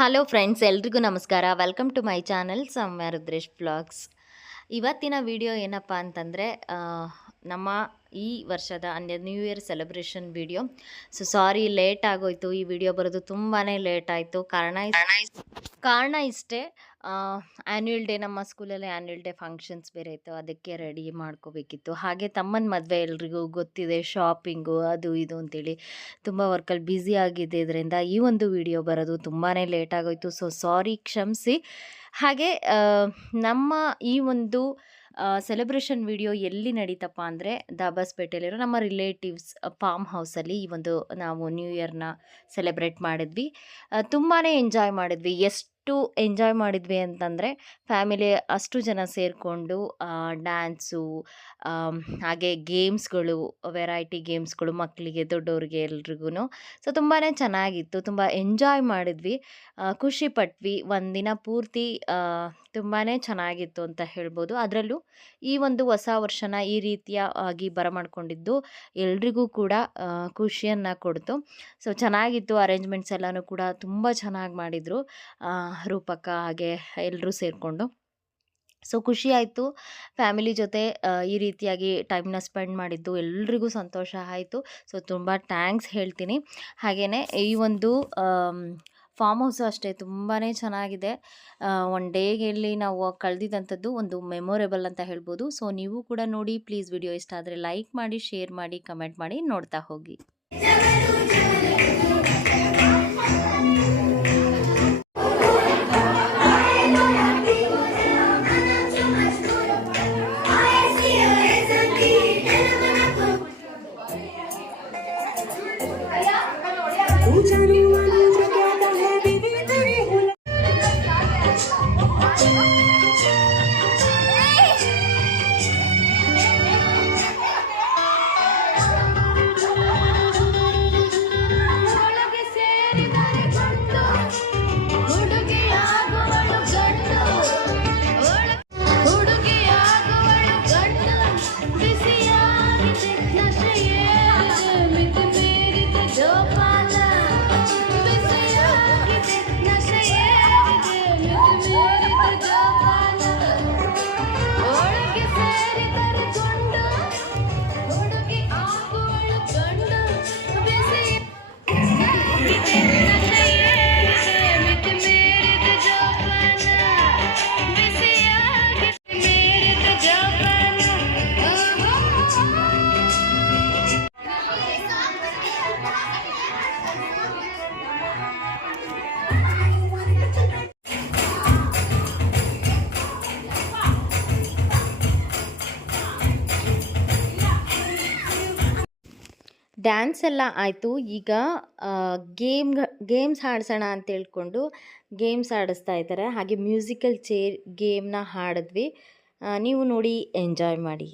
Hello friends, ಎಲ್ರಿಗೂ ನಮಸ್ಕಾರ. Welcome to my channel Soumya Rudresh vlogs. ಇವತ್ತಿನ ವಿಡಿಯೋ ಏನಪ್ಪ ಅಂತಂದರೆ ನಮ್ಮ ಈ ವರ್ಷದ ಅಂದರೆ new year celebration video. Sorry, late ಆಗೋಯ್ತು. ಈ ವಿಡಿಯೋ ಬರೋದು ತುಂಬಾ ಲೇಟ್ ಆಯಿತು. ಕಾರಣ ಇಷ್ಟೇ, ಆ್ಯನ್ಯುವಲ್ ಡೇ, ನಮ್ಮ ಸ್ಕೂಲಲ್ಲಿ ಆ್ಯನ್ಯುವಲ್ ಡೇ ಫಂಕ್ಷನ್ಸ್ ಬೇರೆ ಇತ್ತು. ಅದಕ್ಕೆ ರೆಡಿ ಮಾಡ್ಕೋಬೇಕಿತ್ತು. ಹಾಗೆ ತಮ್ಮನ ಮದುವೆ, ಎಲ್ರಿಗೂ ಗೊತ್ತಿದೆ, ಶಾಪಿಂಗು ಅದು ಇದು ಅಂತೇಳಿ ತುಂಬ ವರ್ಕಲ್ಲಿ ಬ್ಯುಸಿ ಆಗಿದ್ದರಿಂದ ಈ ಒಂದು ವಿಡಿಯೋ ಬರೋದು ತುಂಬಾ ಲೇಟ್ ಆಗೋಯ್ತು. ಸಾರಿ, ಕ್ಷಮಿಸಿ. ಹಾಗೆ ನಮ್ಮ ಈ ಒಂದು ಸೆಲೆಬ್ರೇಷನ್ ವಿಡಿಯೋ ಎಲ್ಲಿ ನಡೀತಪ್ಪ ಅಂದರೆ ದಾಬಾಸ್ಪೇಟೆಯಲ್ಲಿರೋ ನಮ್ಮ ರಿಲೇಟಿವ್ಸ್ ಫಾರ್ಮ್ ಹೌಸಲ್ಲಿ ಈ ಒಂದು ನಾವು ನ್ಯೂ ಇಯರ್ನ ಸೆಲೆಬ್ರೇಟ್ ಮಾಡಿದ್ವಿ. ತುಂಬಾ ಎಂಜಾಯ್ ಮಾಡಿದ್ವಿ. ಎಷ್ಟು ಎಂಜಾಯ್ ಮಾಡಿದ್ವಿ ಅಂತಂದರೆ ಫ್ಯಾಮಿಲಿ ಅಷ್ಟು ಜನ ಸೇರಿಕೊಂಡು ಡ್ಯಾನ್ಸು, ಹಾಗೆ ಗೇಮ್ಸ್ಗಳು, ವೆರೈಟಿ ಗೇಮ್ಸ್ಗಳು, ಮಕ್ಕಳಿಗೆ ದೊಡ್ಡವ್ರಿಗೆ ಎಲ್ರಿಗೂ. ತುಂಬಾ ಚೆನ್ನಾಗಿತ್ತು. ತುಂಬ ಎಂಜಾಯ್ ಮಾಡಿದ್ವಿ, ಖುಷಿ ಪಟ್ವಿ. ಒಂದಿನ ಪೂರ್ತಿ ತುಂಬಾ ಚೆನ್ನಾಗಿತ್ತು ಅಂತ ಹೇಳ್ಬೋದು. ಅದರಲ್ಲೂ ಈ ಒಂದು ಹೊಸ ವರ್ಷನ ಈ ರೀತಿಯಾಗಿ ಬರಮಾಡ್ಕೊಂಡಿದ್ದು ಎಲ್ರಿಗೂ ಕೂಡ ಖುಷಿಯನ್ನು ಕೊಡ್ತು. ಚೆನ್ನಾಗಿತ್ತು. ಅರೇಂಜ್ಮೆಂಟ್ಸ್ ಎಲ್ಲನೂ ಕೂಡ ತುಂಬ ಚೆನ್ನಾಗಿ ಮಾಡಿದರು ರೂಪಕ ಹಾಗೆ ಎಲ್ಲರೂ ಸೇರಿಕೊಂಡು. ಖುಷಿ ಆಯಿತು ಫ್ಯಾಮಿಲಿ ಜೊತೆ ಈ ರೀತಿಯಾಗಿ ಟೈಮ್ನ ಸ್ಪೆಂಡ್ ಮಾಡಿದ್ದು ಎಲ್ರಿಗೂ ಸಂತೋಷ ಆಯಿತು. ತುಂಬ ಥ್ಯಾಂಕ್ಸ್ ಹೇಳ್ತೀನಿ. ಹಾಗೆಯೇ ಈ ಒಂದು ಫಾರ್ಮ್ ಹೌಸು ಅಷ್ಟೇ ತುಂಬಾ ಚೆನ್ನಾಗಿದೆ. ಒನ್ ಡೇಗೆಲ್ಲಿ ನಾವು ಕಳೆದಿದ್ದಂಥದ್ದು ಒಂದು ಮೆಮೊರೇಬಲ್ ಅಂತ ಹೇಳ್ಬೋದು. ನೀವು ಕೂಡ ನೋಡಿ. ಪ್ಲೀಸ್ ವಿಡಿಯೋ ಇಷ್ಟ ಆದರೆ ಲೈಕ್ ಮಾಡಿ, ಶೇರ್ ಮಾಡಿ, ಕಮೆಂಟ್ ಮಾಡಿ, ನೋಡ್ತಾ ಹೋಗಿ. ಡ್ಯಾನ್ಸ್ ಎಲ್ಲ ಆಯಿತು. ಈಗ ಗೇಮ್ಸ್ ಆಡಿಸೋಣ ಅಂತ ಹೇಳ್ಕೊಂಡು ಗೇಮ್ಸ್ ಆಡಿಸ್ತಾ ಇದ್ದಾರೆ. ಹಾಗೆ ಮ್ಯೂಸಿಕಲ್ ಚೇರ್ ಗೇಮ್ನ ಆಡಿದ್ವಿ. ನೀವು ನೋಡಿ ಎಂಜಾಯ್ ಮಾಡಿ.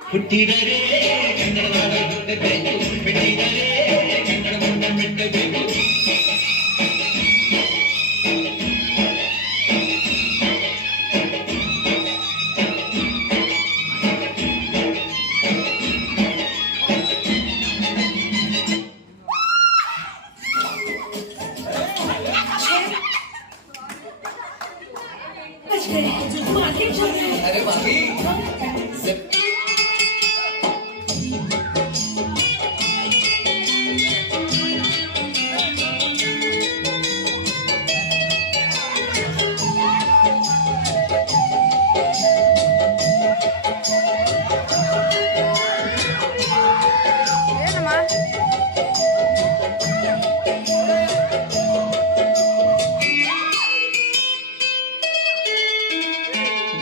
ಹುಟ್ಟಿದರೆ ಕನ್ನಡದ ಹುಟ್ಟಬೇಕು, ಬಿಟ್ಟಿದರೆ ಕನ್ನಡದ ಬಿಟ್ಟಬೇಕು. अरे भाभी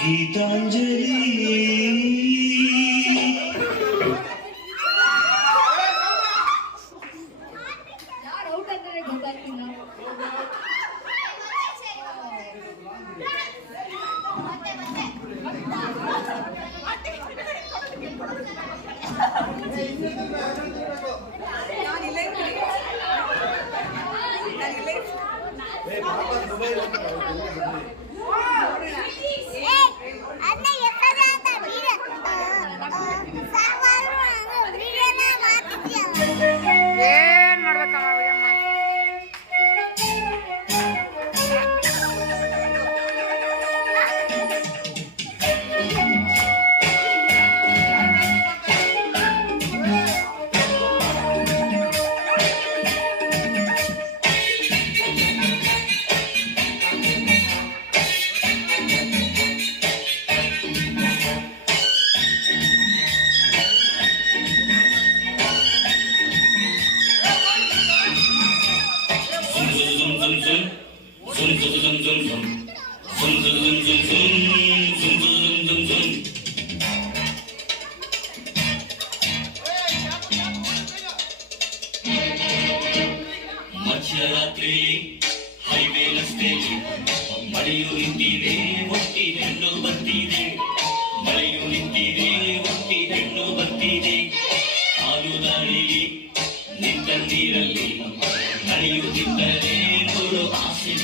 ಗೀತಾಂಜಲಿ ಮಧ್ಯರಾತ್ರಿ ಹೈವೇ ರಸ್ತೆಯಲ್ಲಿ ಮಳೆಯು ನಿಂತಿದೆ, ಒಟ್ಟಿ ಹೆಣ್ಣು ಬರ್ತಿದೆ. ಮಳೆಯು ನಿಂತಿದೆ, ಒಟ್ಟಿ ಹೆಣ್ಣು ಬರ್ತಿದೆ. ಹಾಲು ದಾಳಿಗೆ ನಿಂತ ನೀರಲ್ಲಿ ನಡೆಯುತ್ತಿದ್ದರೆ ನೋಡು ಆಸೆ.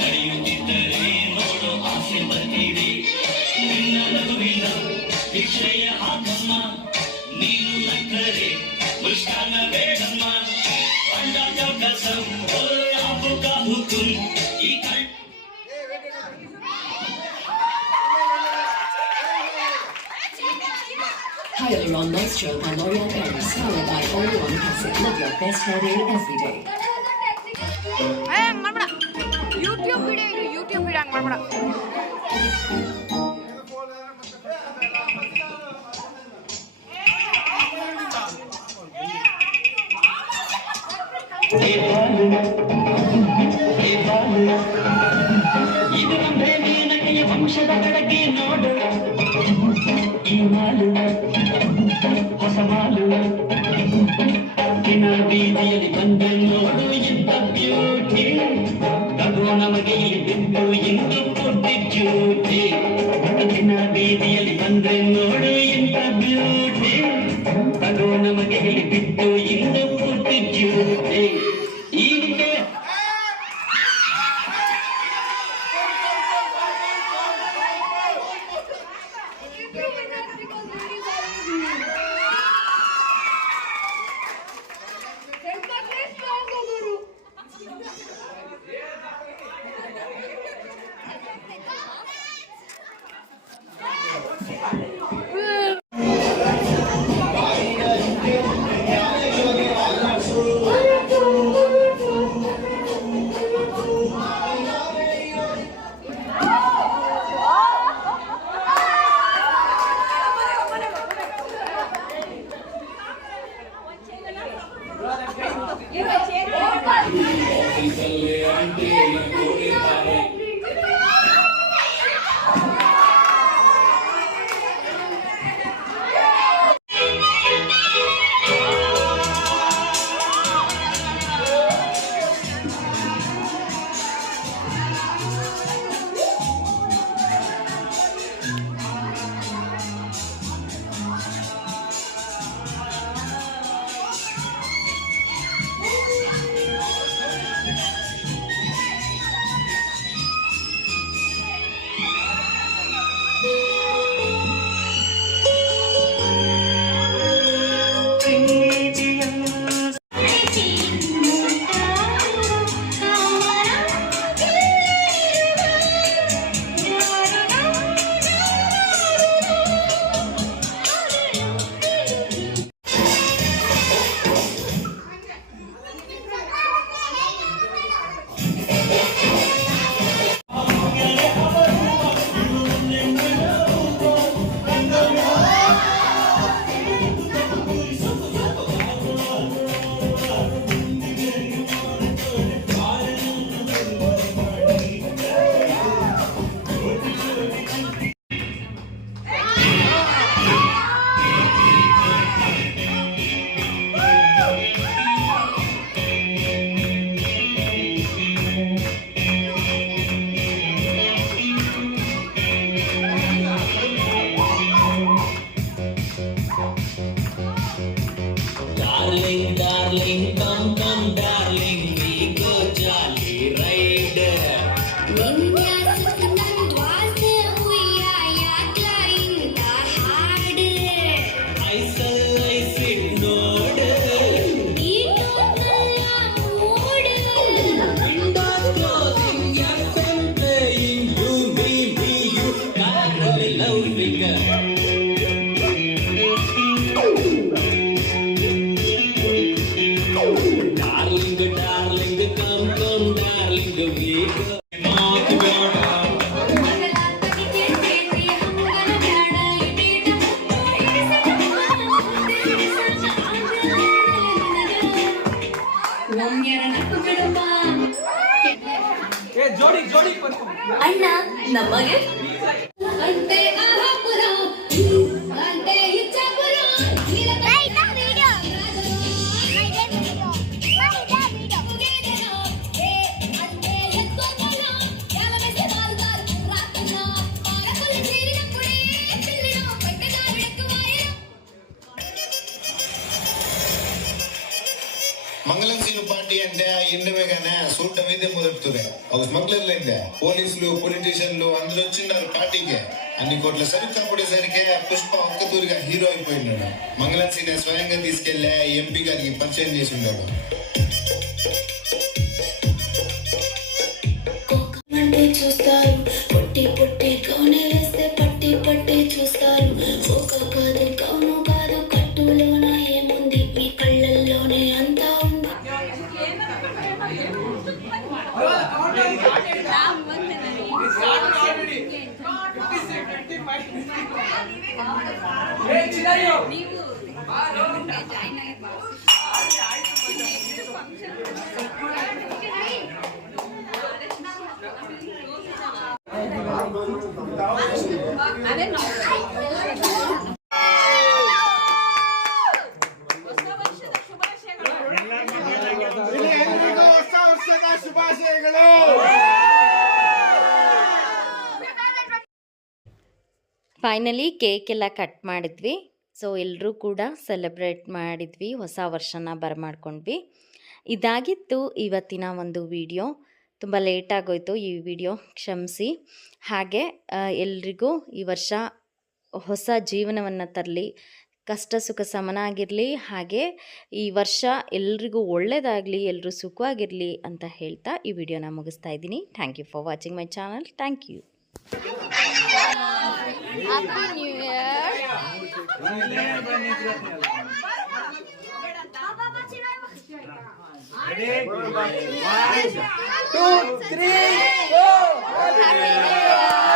ನಡೆಯುತ್ತಿದ್ದರೆ ನೋಡು ಆಸೆ ಬರ್ತಿದೆ. ನಿನ್ನ ನಗುವಿನ ವಿಷಯ ಹಾಕಮ್ಮ, ನೀನು ನಕ್ಕರೆ ಮುಷ್ಟಾನ ಬೇಡಮ್ಮ. ಅಂಡ ಕಸಂ ಆಪು ಕಾ ಹುಕುಂ ಈ ಕಳ್ Hyaluron Moisture by L'Oreal Paris, powered by Oleonic Acid. Love your best hair day every day. YouTube video ಇದು, ಯೂಟ್ಯೂಬ್ ವಿಡಿಯೋ ಹಂಗೆ ಮಾಡ್ಬೇಡ. ಇದು ಅಂದ್ರೆ ನೀನಗೆಯ ವಂಶದ ಬೆಳಗ್ಗೆ ನೋಡು. ಈ ಮಾಲು ಹೊಸ ಮಾಲು ದಿನ ಬೀದಿಯಲ್ಲಿ ಬಂದು ನೋಡು. ಇಂಥ ಬ್ಯೂಟಿ ತಗೋ ನಮಗೆ ಇಲ್ಲಿ ಬಿದ್ದು ಇಂದು ಪುಟ್ಟಿ ಜ್ಯೂಟಿ. ದಿನ ಬೀದಿಯಲ್ಲಿ ಬಂದು ನೋಡು. ಇಂಥ ಬ್ಯೂಟಿ ತಗೋ ನಮಗೆ ಇಲ್ಲಿ ಬಿದ್ದು ಇಂದು ಪುಟ್ಟಿ ಜ್ಯೂಟಿ. ಈಗ ಅಣ್ಣ ನಮಗೆ ಅಂತೆ ಆಹಾಪುರ ಅಂತೆ ಇಚ್ಛಾಪುರ మంగళం సీను పార్టీ అంటే ఇండివేగానే సూట మీదే మొదలుతుంది ఒక స్మగ్లర్లు పోలీసులు పొలిటీషియన్లు అందరూ వచ్చిన్నారు పార్టీకి అన్ని కోట్ల సరుకు అప్పుడేసరికి పుష్ప ఒక్కతూరిగా హీరో అయిపోయినాడు. మంగళం సీనే స్వయంగా తీసుకెళ్లే ఎంపీ గారికి పరిచయం చేసి ఉన్నాడు. చూస్తారు పొట్టి పొట్టి కౌనే వేస్తే పట్టి పట్టి చూస్తారు. ఒక కాదు కౌను కాదు కట్టులోన ఏముంది మీ కళ్ళల్లోనే అంతా ఉంది. ಫೈನಲಿ ಕೇಕ್ ಎಲ್ಲ ಕಟ್ ಮಾಡಿದ್ವಿ. ಸೊ ಎಲ್ಲರೂ ಕೂಡ ಸೆಲೆಬ್ರೇಟ್ ಮಾಡಿದ್ವಿ, ಹೊಸ ವರ್ಷನ ಬರಮಾಡ್ಕೊಂಡ್ವಿ. ಇದಾಗಿತ್ತು ಇವತ್ತಿನ ಒಂದು ವಿಡಿಯೋ. ತುಂಬ ಲೇಟಾಗೋಯ್ತು ಈ ವಿಡಿಯೋ, ಕ್ಷಮಿಸಿ. ಹಾಗೆ ಎಲ್ರಿಗೂ ಈ ವರ್ಷ ಹೊಸ ಜೀವನವನ್ನು ತರಲಿ, ಕಷ್ಟ ಸುಖ ಸಮನಾಗಿರಲಿ, ಹಾಗೆ ಈ ವರ್ಷ ಎಲ್ರಿಗೂ ಒಳ್ಳೆಯದಾಗಲಿ, ಎಲ್ಲರೂ ಸುಖವಾಗಿರಲಿ ಅಂತ ಹೇಳ್ತಾ ಈ ವಿಡಿಯೋನ ಮುಗಿಸ್ತಾ ಇದ್ದೀನಿ. Thank you for watching my channel. Thank you. Happy New Year. Ready? 1, 2, 3, 4. Happy New Year.